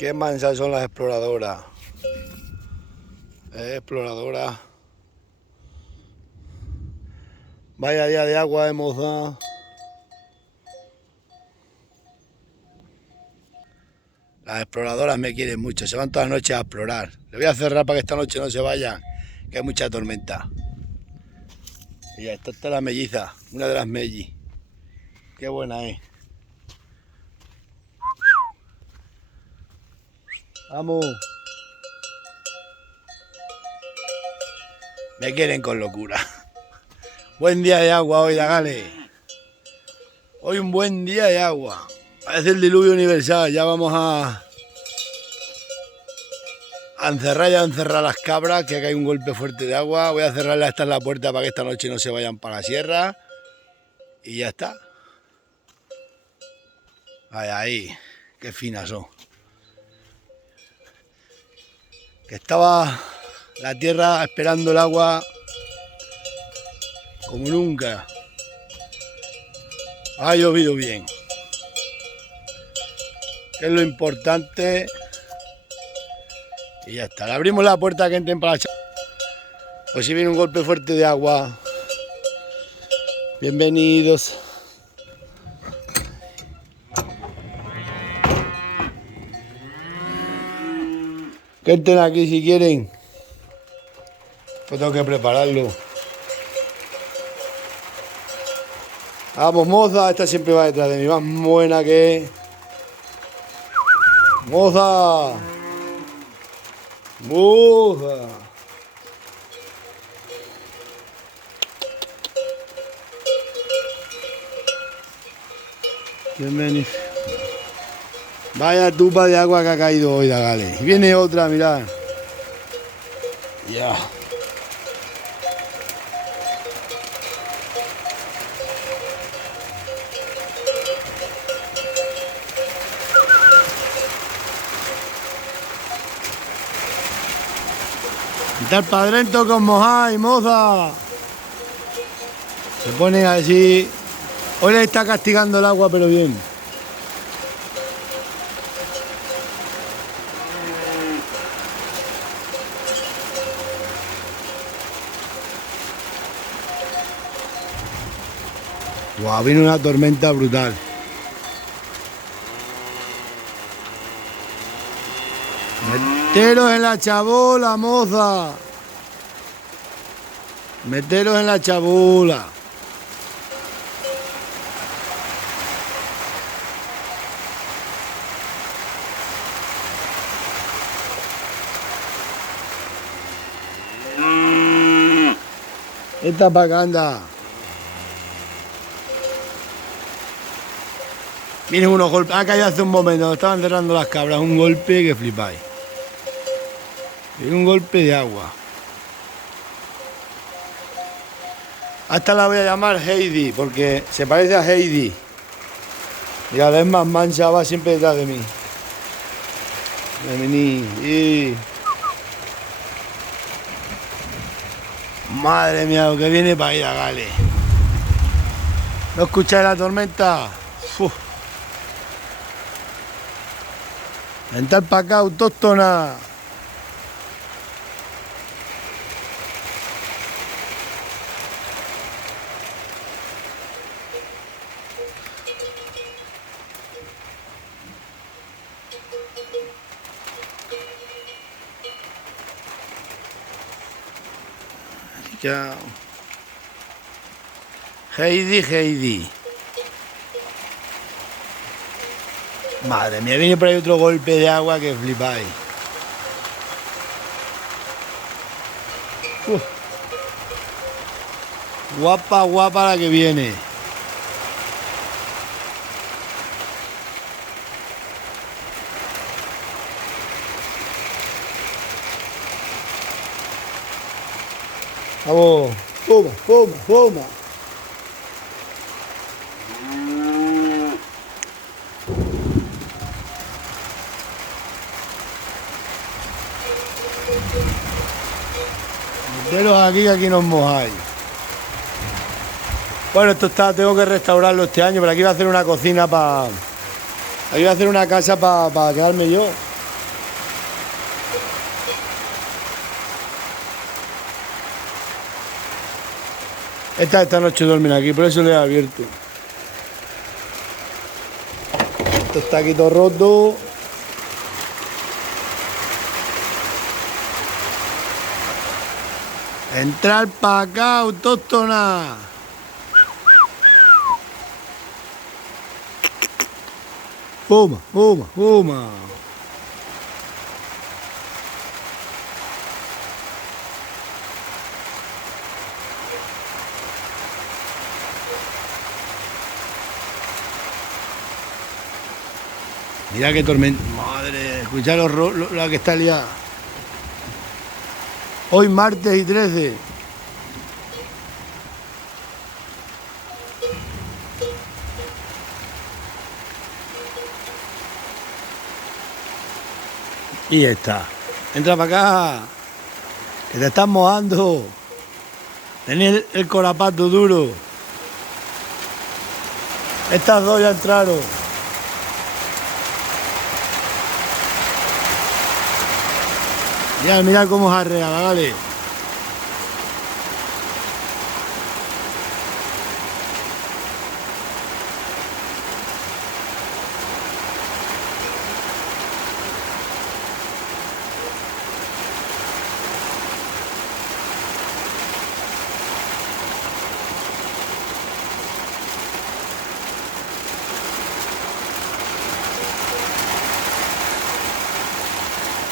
Qué mansas son las exploradoras. Exploradoras. Vaya día de agua de moza. Las exploradoras me quieren mucho, se van todas las noches a explorar. Le voy a cerrar para que esta noche no se vayan, que hay mucha tormenta. Y ya está la melliza, una de las mellis. Qué buena es. Vamos. Me quieren con locura. Buen día de agua hoy, Dagale. Hoy un buen día de agua. Parece el diluvio universal. Ya vamos a encerrar las cabras, que acá hay un golpe fuerte de agua. Voy a cerrarle esta la puerta para que esta noche no se vayan para la sierra. Y ya está. Ahí. Qué finas son. Que estaba la tierra esperando el agua como nunca. Ha llovido bien. Que es lo importante. Y ya está. Le abrimos la puerta que entren para la charla. Pues si viene un golpe fuerte de agua. Bienvenidos. Que entren aquí si quieren. Pues tengo que prepararlo. Vamos, moza. Esta siempre va detrás de mí. Más buena que es. Moza. Moza. Bienvenido. Vaya tupa de agua que ha caído hoy, Dagale. Viene otra, mirad. Ya. Quitar para adentro con mojáis, moza. Se pone así. Hoy le está castigando el agua, pero bien. Guau, viene una tormenta brutal. Meteros en la chabola, moza. Meteros en la chabola. Esta para acá anda. Miren unos golpes. Ha caído hace un momento. Estaban cerrando las cabras. Un golpe que flipáis. Un golpe de agua. Hasta la voy a llamar Heidi, porque se parece a Heidi. Y a la vez más mancha, va siempre detrás de mí. Y... Madre mía, lo que viene para ir a Gale. ¿No escucháis la tormenta? Uf. Entrar para acá, autóctona. Ya. Heidi. Madre mía, viene por ahí otro golpe de agua que flipáis. Guapa la que viene. Vamos, toma. Meteros aquí, que aquí nos mojáis. Bueno, esto está, tengo que restaurarlo este año, pero aquí voy a hacer una cocina para... Aquí voy a hacer una casa para quedarme yo. Esta noche duermen aquí, por eso le he abierto. Esto está aquí todo roto. Entrar para acá, autóctona. Puma, puma, puma. Mira qué tormenta. Madre, escucha la que está liada. Hoy martes y 13. Y está. Entra para acá. Que te estás mojando. Tenés el corapato duro. Estas dos ya entraron. Ya, mira cómo jarrea, vale.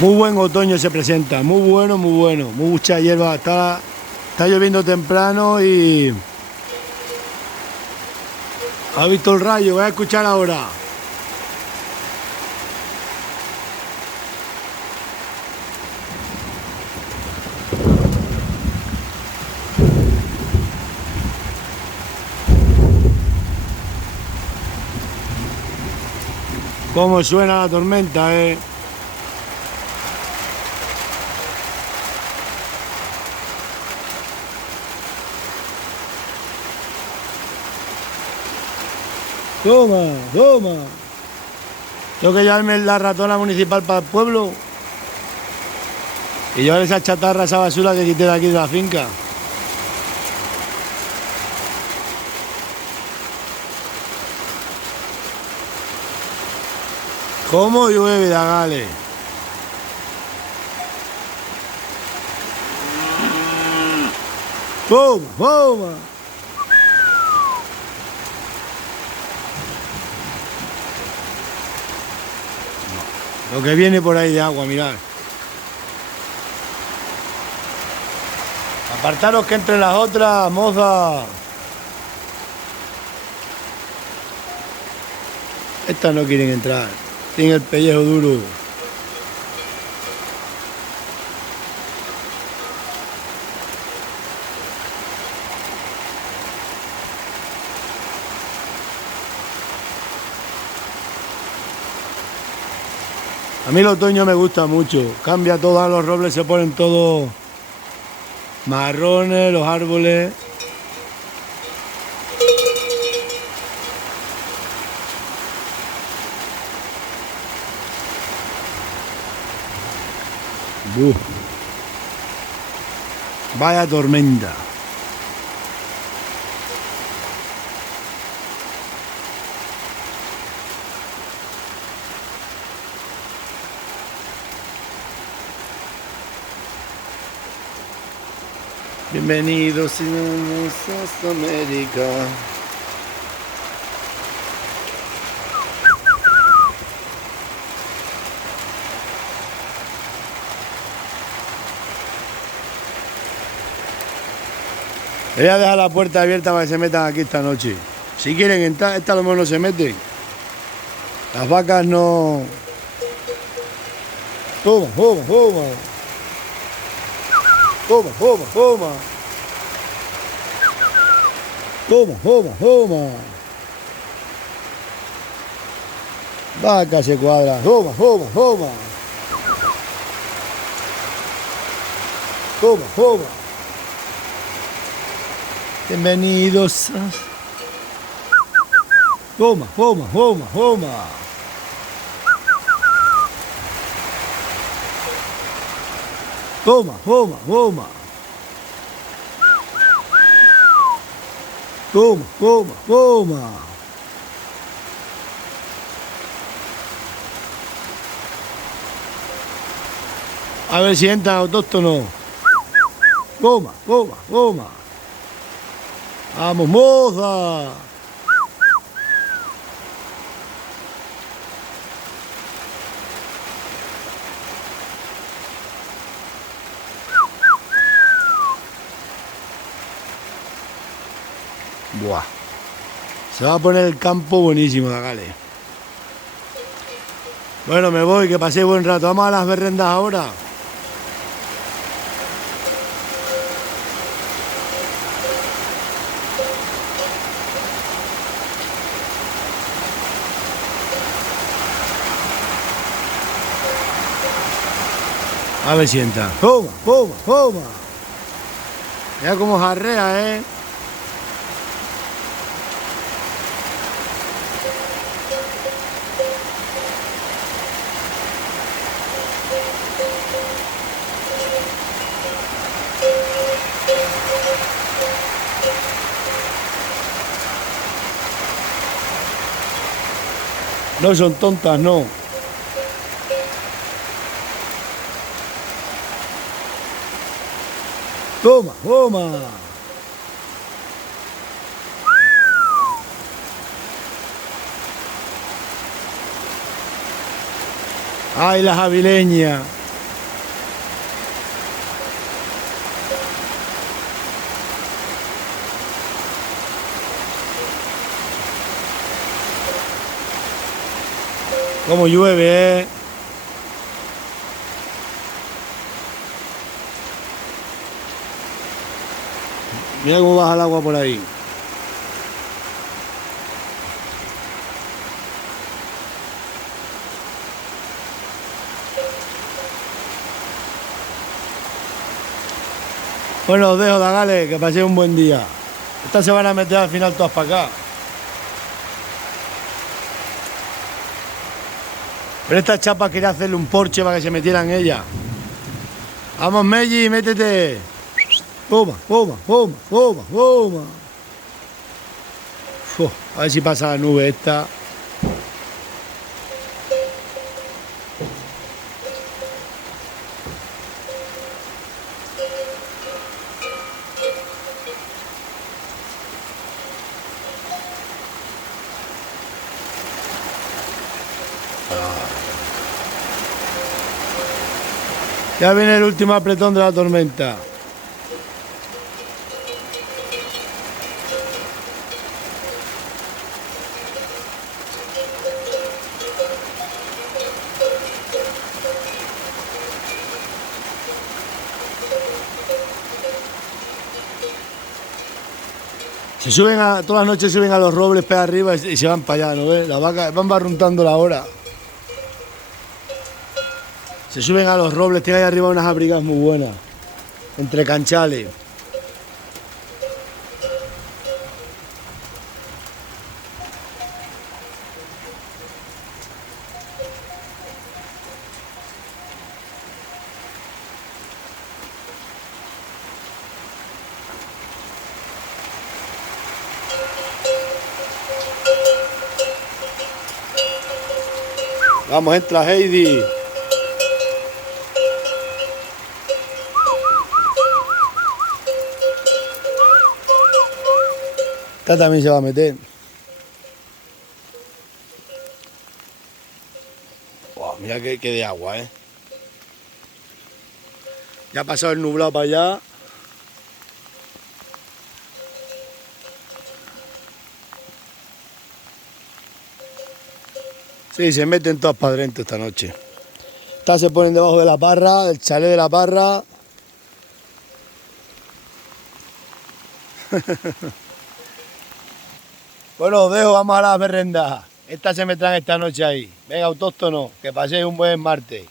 Muy buen otoño se presenta, muy bueno, mucha hierba, está lloviendo temprano y... ¿Ha visto el rayo? Voy a escuchar ahora. Cómo suena la tormenta, Toma, toma. Tengo que llevarme la ratona municipal para el pueblo y llevar esa chatarra, esa basura que quité de aquí de la finca. ¿Cómo llueve, Dagale? ¡Toma, toma! Lo que viene por ahí de agua, mirad. Apartaros que entre las otras, moza. Estas no quieren entrar. Tienen el pellejo duro. A mí el otoño me gusta mucho, cambia todo, los robles se ponen todos marrones, los árboles. Uf. Vaya tormenta. Bienvenidos a América. Voy a dejar la puerta abierta para que se metan aquí esta noche. Si quieren entrar, esta a lo mejor no se meten. Las vacas no... Toma, toma, toma. Toma, toma, toma. Toma, toma, toma. Vaca se cuadra. Toma, toma, toma. Toma, toma. Bienvenidos a... Toma, toma, toma, toma. Toma, toma, toma. Toma, toma, toma. A ver si entra autóctono. Toma, toma, toma. Vamos, moza. Buah. Se va a poner el campo buenísimo, Gale. Bueno, me voy, que pasé buen rato. Vamos a las berrendas ahora. A ver si entra. Toma, toma, toma. Mira cómo jarrea, ¿eh? No son tontas, no. Toma, toma. Ay, las avileñas. Como llueve, ¿eh? Mira cómo baja el agua por ahí. Bueno, os dejo, Dagales, que paséis un buen día. Estas se van a meter al final todas para acá. Pero esta chapa quería hacerle un porche para que se metieran ellas. Vamos, Melli, métete. Toma, toma, toma, toma, toma. A ver si pasa la nube esta. Ya viene el último apretón de la tormenta. Se suben todas las noches suben a los robles para arriba y se van para allá, ¿no ves? Las vacas van barruntando la hora. Se suben a los robles, tienen ahí arriba unas abrigas muy buenas, entre canchales. Vamos, entra Heidi. Esta también se va a meter. Wow, mira que de agua, ¿eh? Ya ha pasado el nublado para allá. Sí, se meten todas para adentro esta noche. Estas se ponen debajo de la parra, del chalet de la parra. Bueno, os dejo, vamos a las berrendas. Estas se meterán esta noche ahí. Venga, autóctono, que paséis un buen martes.